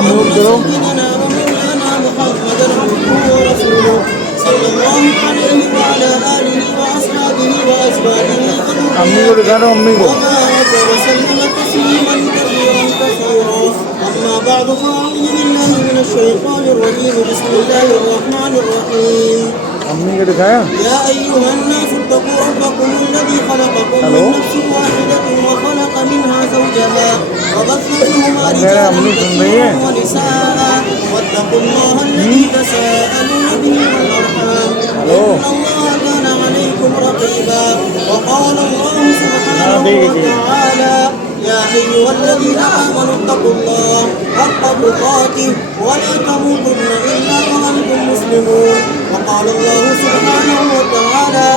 محمود کرو. سيدنا ومولانا محمدا عبده ورسوله صلى الله عليه وعلى آله وأصحابه وأزواجه امی کو دکھانا امی کو. وبارك وسلم تسليما كثيرا كثيرا. أما بعد فأعوذ بالله من الشيطان الرجيم. بسم الله الرحمن الرحيم. امی کو دکھایا. يا أيها الناس اتقوا ربكم الذي خلقكم من نفس واحدة وخلق منها زوجها وبث منهما رجالا كثيرا ونساء واتقوا الله الذي تساءلون به والأرحام إن الله كان عليكم رقيبا. وقال الله سبحانه وتعالى يا أيها الذين آمنوا اتقوا الله حق تقاته ولا تموتن إلا وأنتم مسلمون. وقال الله سبحانه وتعالى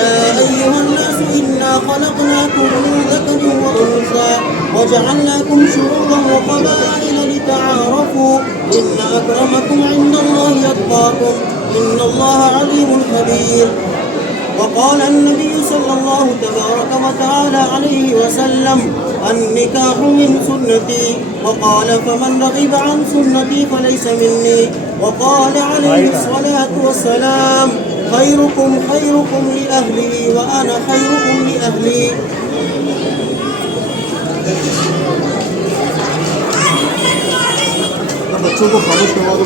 يا أيها الناس إنا خلقناكم من ذكر وأنثى وجعلناكم شعوبا وقبائل لتعارفوا إن أكرمكم عند الله أتقاكم إن الله عليم خبير. وقال النبي صلى الله تبارك وتعالى عليه وسلم النكاح من سنتي وقال فمن رغب عن سنتي فليس مني. وقال عليه الصلاة والسلام خيركم خيركم لأهلي وأنا خيركم لأهلي. بچوں کو خاموش کروا دو.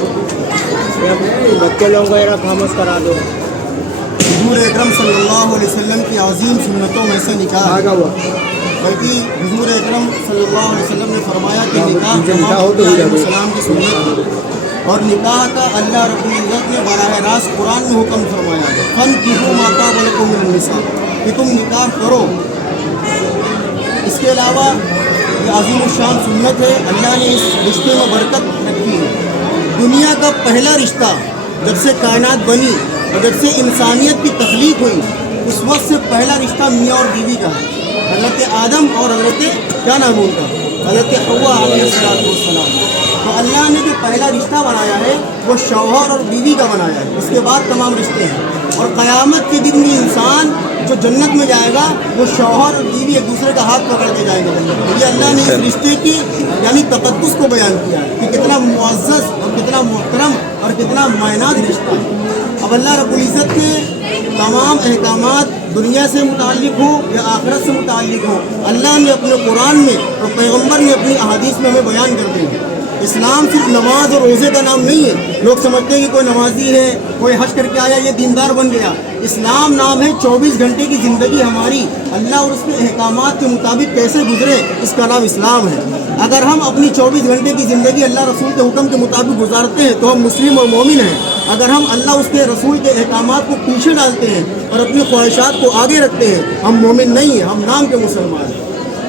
بچے لوگوں کو ذرا خاموش کرا دو. حضور اکرم صلی اللہ علیہ وسلم کی عظیم سنتوں میں سے نکاح ہے. بلکہ حضور اکرم صلی اللہ علیہ وسلم نے فرمایا کہ نکاح علیہ السلام کی سنت ہے. اور نکاح کا اللہ رب العزت نے براہ راست قرآن میں حکم فرمایا ہے فانکحوا ما طاب لکم من النساء کہ تم نکاح کرو. اس کے علاوہ یہ عظیم الشان سنت ہے. اللہ نے اس رشتے میں برکت رکھی ہے. دنیا کا پہلا رشتہ جب سے کائنات بنی اور جب سے انسانیت کی تخلیق ہوئی اس وقت سے پہلا رشتہ میاں اور بیوی کا ہے. حضرت آدم اور حضرت کیا نام ان کا حضرت حوا علیہ السلام. تو اللہ نے جو پہلا رشتہ بنایا ہے وہ شوہر اور بیوی کا بنایا ہے. اس کے بعد تمام رشتے ہیں. اور قیامت کے دن بھی انسان جو جنت میں جائے گا وہ شوہر اور بیوی ایک دوسرے کا ہاتھ پکڑ کے جائے گا. یہ اللہ نے اس رشتے کی یعنی تقدس کو بیان کیا ہے کہ کتنا معزز اور کتنا محترم اور کتنا معنات رشتہ ہے. اب اللہ رب العزت کے تمام احکامات دنیا سے متعلق ہوں یا آخرت سے متعلق ہوں اللہ نے اپنے قرآن میں اور پیغمبر نے اپنی احادیث میں ہمیں بیان کر دی ہے. اسلام صرف نماز اور روزے کا نام نہیں ہے. لوگ سمجھتے ہیں کہ کوئی نمازی ہے کوئی حج کر کے آیا یہ دیندار بن گیا. اسلام نام ہے 24 گھنٹے کی زندگی ہماری اللہ اور اس کے احکامات کے مطابق کیسے گزرے اس کا نام اسلام ہے. اگر ہم اپنی 24 گھنٹے کی زندگی اللہ رسول کے حکم کے مطابق گزارتے ہیں تو ہم مسلم اور مومن ہیں. اگر ہم اللہ اس کے رسول کے احکامات کو پیچھے ڈالتے ہیں اور اپنی خواہشات کو آگے رکھتے ہیں ہم مومن نہیں ہیں, ہم نام کے مسلمان ہیں.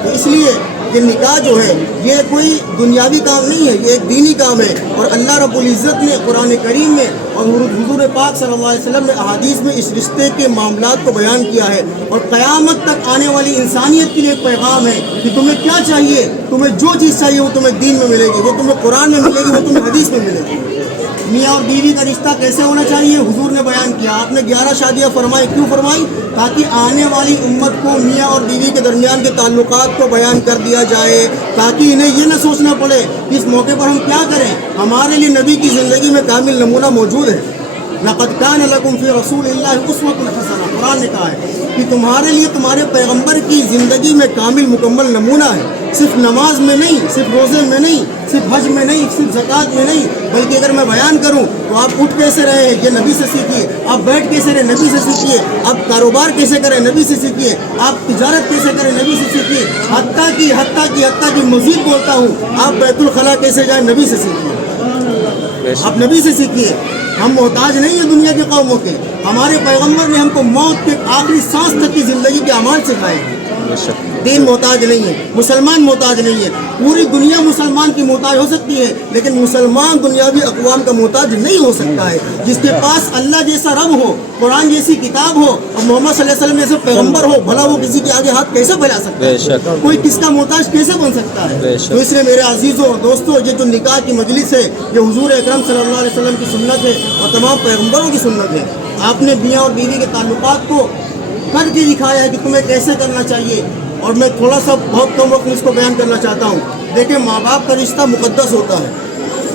تو اس لیے یہ نکاح جو ہے یہ کوئی دنیاوی کام نہیں ہے, یہ ایک دینی کام ہے. اور اللہ رب العزت نے قرآن کریم میں اور حضور پاک صلی اللہ علیہ وسلم نے احادیث میں اس رشتے کے معاملات کو بیان کیا ہے. اور قیامت تک آنے والی انسانیت کے لیے ایک پیغام ہے کہ تمہیں کیا چاہیے, تمہیں جو چیز چاہیے وہ تمہیں دین میں ملے گی, وہ تمہیں قرآن میں ملے گی, وہ تمہیں حدیث میں ملے گی. میاں اور بیوی کا رشتہ کیسے ہونا چاہیے حضور نے بیان کیا. آپ نے 11 شادیاں فرمائی. کیوں فرمائی؟ تاکہ آنے والی امت کو میاں اور بیوی کے درمیان کے تعلقات کو بیان کر دیا جائے, تاکہ انہیں یہ نہ سوچنا پڑے کہ اس موقع پر ہم کیا کریں. ہمارے لیے نبی کی زندگی میں کامل نمونہ موجود ہے. لقد کان لکم فی رسول اللہ اسوۃ حسنہ. قرآن نے کہا ہے کہ تمہارے لیے تمہارے پیغمبر کی زندگی میں کامل مکمل نمونہ ہے. صرف نماز میں نہیں, صرف روزے میں نہیں, صرف حج میں نہیں, صرف زکوٰۃ میں نہیں, بلکہ اگر میں بیان کروں تو آپ اٹھ کیسے رہے یہ نبی سے سیکھیے, آپ بیٹھ کیسے رہے نبی سے سیکھیے, آپ کاروبار کیسے کریں نبی سے سیکھیے, آپ تجارت کیسے کریں نبی سے سیکھیے. حتیٰ کی مزید بولتا ہوں آپ بیت الخلاء کیسے جائیں نبی سے سیکھیے, آپ نبی سے سیکھیے. ہم محتاج نہیں ہیں دنیا کے قوموں کے. ہمارے پیغمبر نے ہم کو موت کے آخری سانس تک کی زندگی کے اعمال سکھائے. دین محتاج نہیں ہے, مسلمان محتاج نہیں ہے. پوری دنیا مسلمان کی محتاج ہو سکتی ہے لیکن مسلمان دنیاوی اقوام کا محتاج نہیں ہو سکتا ہے. جس کے پاس اللہ جیسا رب ہو, قرآن جیسی کتاب ہو اور محمد صلی اللہ علیہ وسلم جیسے پیغمبر ہو, بھلا وہ کسی کے آگے ہاتھ کیسے پھیلا سکتا ہے؟ کوئی کس کا محتاج کیسے بن سکتا ہے؟ تو اس لیے میرے عزیزوں اور دوستوں یہ جو نکاح کی مجلس ہے یہ حضور اکرم صلی اللہ علیہ وسلم کی سنت ہے اور تمام پیغمبروں کی سنت ہے. آپ نے میاں اور بیوی کے تعلقات کو کر کے دکھایا ہے کہ تمہیں کیسے کرنا چاہیے. اور میں تھوڑا سا بہت کم وقت میں اس کو بیان کرنا چاہتا ہوں. دیکھیں ماں باپ کا رشتہ مقدس ہوتا ہے.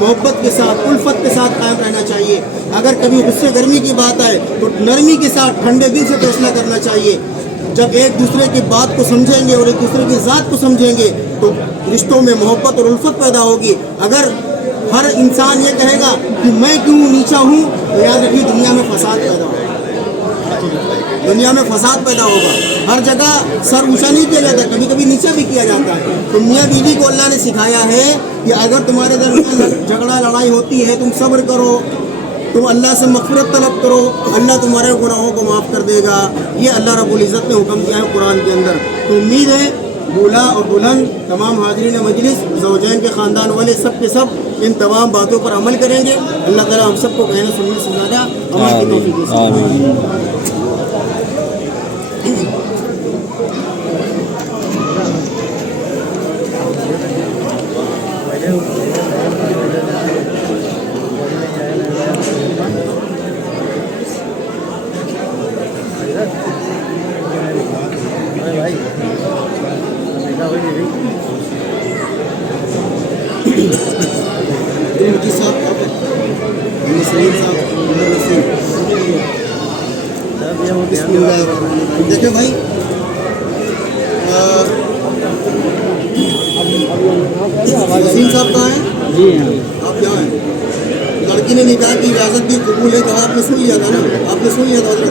محبت کے ساتھ الفت کے ساتھ قائم رہنا چاہیے. اگر کبھی غصے گرمی کی بات آئے تو نرمی کے ساتھ ٹھنڈے دل سے فیصلہ کرنا چاہیے. جب ایک دوسرے کی بات کو سمجھیں گے اور ایک دوسرے کی ذات کو سمجھیں گے تو رشتوں میں محبت اور الفت پیدا ہوگی. اگر ہر انسان یہ کہے گا کہ میں کیوں نیچا ہوں تو یاد رکھیے دنیا میں فساد پیدا ہوگا. دنیا میں فساد پیدا ہوگا. ہر جگہ سر اونچا نہیں کیا جاتا, کبھی کبھی نیچا بھی کیا جاتا ہے. تو میاں بیوی کو اللہ نے سکھایا ہے کہ اگر تمہارے درمیان جھگڑا لڑائی ہوتی ہے تم صبر کرو, تم اللہ سے مغفرت طلب کرو, اللہ تمہارے گناہوں کو معاف کر دے گا. یہ اللہ رب العزت نے حکم کیا ہے قرآن کے اندر. تو امید ہے دولہا اور دلہن تمام حاضرین مجلس زوجین کے خاندان والے سب کے سب ان تمام باتوں پر عمل کریں گے. اللہ تعالیٰ ہم سب کو کہنے سننے سے زیادہ عمل کی توفیق دے. دیکھیں بھائی, وسیم صاحب کہاں ہیں؟ جی ہاں. آپ کہاں ہیں؟ لڑکی نے نکاح کی اجازت دی, قبول ہے کہا, آپ نے سن لیا تھا نا, آپ نے سن لیا تھا لڑکی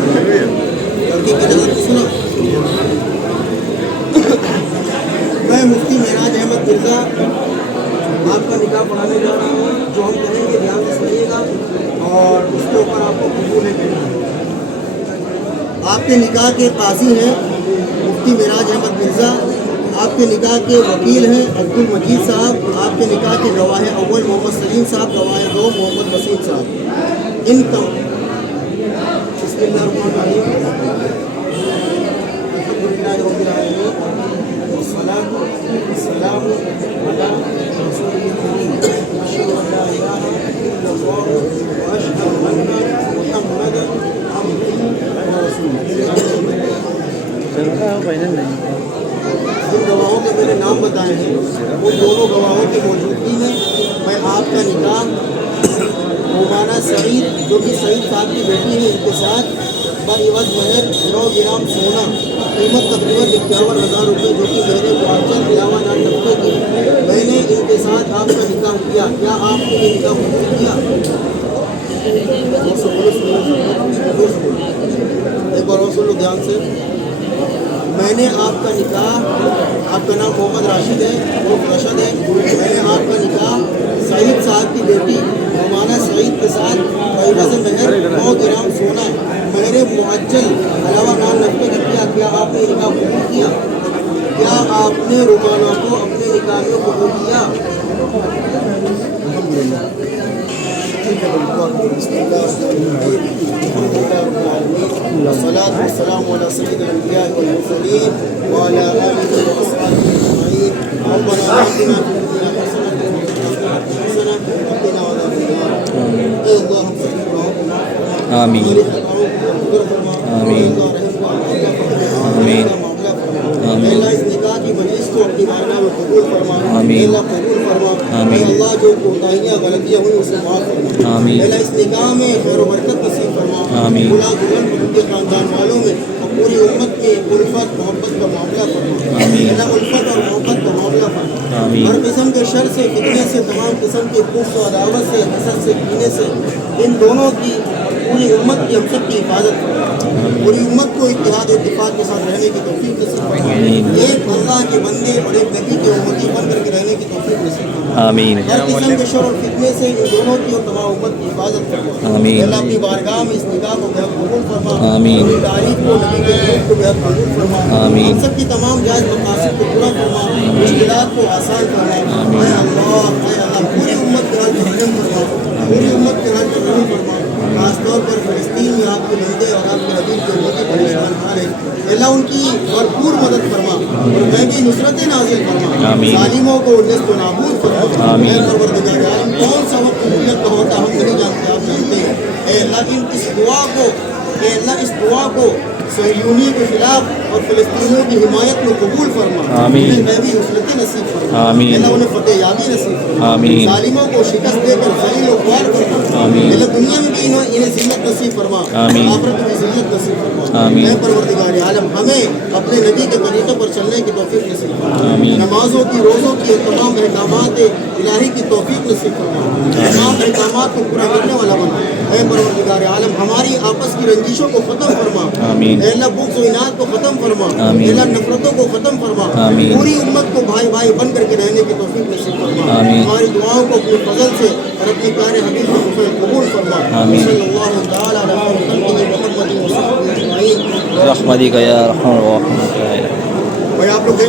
کی اجازت کی سنا. میں مفتی معراج احمد مرزا آپ کا نکاح پڑھانے جا رہا ہوں. جو ہم کہیں گے دھیان سے سنیے گا اور اس کے اوپر آپ کو قبول ہے کہنا ہے. آپ کے نکاح کے قاضی ہیں مفتی معراج احمد مرزا, آپ کے نکاح کے وکیل ہیں عبد المجید صاحب, آپ کے نکاح کے گواہ اول محمد سلیم صاحب, گواہ دو محمد وسیم صاحب. ان کا بسم اللہ الرحمن الرحیم, والصلاة والسلام علی رسول اللہ, اشہد ان لا الہ الا اللہ واشہد ان محمدا عبدہ ورسولہ. جن گواہوں کے میں نے نام بتائے ہیں ان دونوں گواہوں کی موجودگی میں میں آپ کا نکاح مولانا سعید جو کہ سعید صاحب کی بیٹی ہے ان کے ساتھ بعوض مہر 9 گرام سونا, قیمت تقریباً 51,000 روپئے جو کہ میرے معجل علاوہ نہ نفے کی, میں نے ان کے ساتھ آپ کا نکاح کیا. کیا آپ نے یہ نکاح قبول کیا؟ ایک بار اور سن لو دھیان سے. میں نے آپ کا نکاح, آپ کا نام محمد راشد ہے وہ رشد ہے, میں نے آپ کا نکاح سعید صاحب کی بیٹی مولانا سعید کے ساتھ بعوض مہر 9 گرام سونا میرے معجل علاوہ نام نفے کا کیا. کیا آپ نے نکاح قبول کیا؟ کیا آپ نے رومانہ کو اپنے نکاح میں قبول کیا؟ الحمدللہ. والصلاة والسلام على سيد الأنبياء والمرسلين وعلى آله وأصحابه أجمعين. ربنا آتنا في الدنيا حسنة وقنا عذاب النار. اللهم صل وسلم آمين آمين آمين. اللہ اس نکاح کی مجلس کو اپنی بارگاہ میں قبول فرما. اللہ قبول فرما. اللہ جو کوتاہیاں غلطیاں ہوئی اسے معاف فرما. اللہ اس نکاح میں خیر و برکت نصیب فرما. دولہا دلہن ان کے خاندان والوں میں اور پوری امت کی الفت محبت کا معاملہ فرما. اللہ الفت اور محبت کا معاملہ فرما. ہر قسم کے شر سے, فتنے سے, تمام قسم کے بغض و عداوت سے, حسد سے, کینے سے ان دونوں کی پوری امت کی ہم سب کی حفاظت فرما. پوری امت کو اتحاد و اتفاق کے ساتھ رہنے کی توفیق نصیب فرما. ایک اللہ کے بندے اور ایک نبی کے امتی بن کر کے رہنے کی توفیق نصیب فرما. ہر قسم کے شر اور فتنے سے ان دونوں کی اور تمام امت کی حفاظت فرما. اللہ اپنی بارگاہ میں اس نکاح کو بہت قبول فرما. اپنی تاریخ کو نبی کے دین کو بہت قبول فرما. ہم سب کی تمام جائز مقاصد کو پورا فرما. مشکلات کو آسان فرما. اے اللہ پوری امت کے حال پر رحم فرما. پوری امت کے حال پر رحم فرما. خاص طور پر فلسطین میں آپ کے بندے اور آپ کے حبیب کے امتی پریشان حال ہے. اللہ ان کی بھرپور مدد فرما اور مہنگی نصرتیں نازل فرما. ظالموں کو نیست و نابود فرما. اے پروردگار عالم کون سا وقت قبولیت کا ہوتا ہم نہیں جانتے, آپ جانتے ہیں. اے اللہ اس دعا کو صہیونی کے خلاف اور فلسطینیوں کی حمایت کو قبول فرما آمین۔ انہیں میں بھی نصرت نصیب فرما آمین۔ اللہ انہیں فتح یابی نصیب فرما آمین۔ ظالموں کو شکست دے کر ذلیل و خوار فرما آمین۔ اللہ دنیا میں بھی انہیں ذلت نصیب فرما آمین۔ آخرت میں ذلت نصیب فرما آمین۔ اے پروردگار عالم ہمیں اپنے نبی کے طریقے پر چلنے کی توفیق نصیب فرما آمین۔ نمازوں کی روزوں کی اور تمام احکامات الہی کی توفیق نصیب فرما تمام احکامات کو پورا کرنے والا بنا اے پروردگار عالم ہماری آپس کی رنجشوں کو ختم فرما آمین۔ اے اللہ بغض و اناد کو ختم فرما آمین۔ اے اللہ نفرتوں کو ختم فرما آمین۔ پوری امت کو بھائی بھائی بن کر کے رہنے کی توفیق نصیب فرما آمین۔ ہماری دعاؤں کو اپنے فضل سے اور اپنے پیارے حبیب کے قبول فرما آمین۔ صلی اللہ تعالی علی محمد محمد وصحبہ اجمعین رحمتک یا ارحم الراحمین۔ بھائی آپ لوگ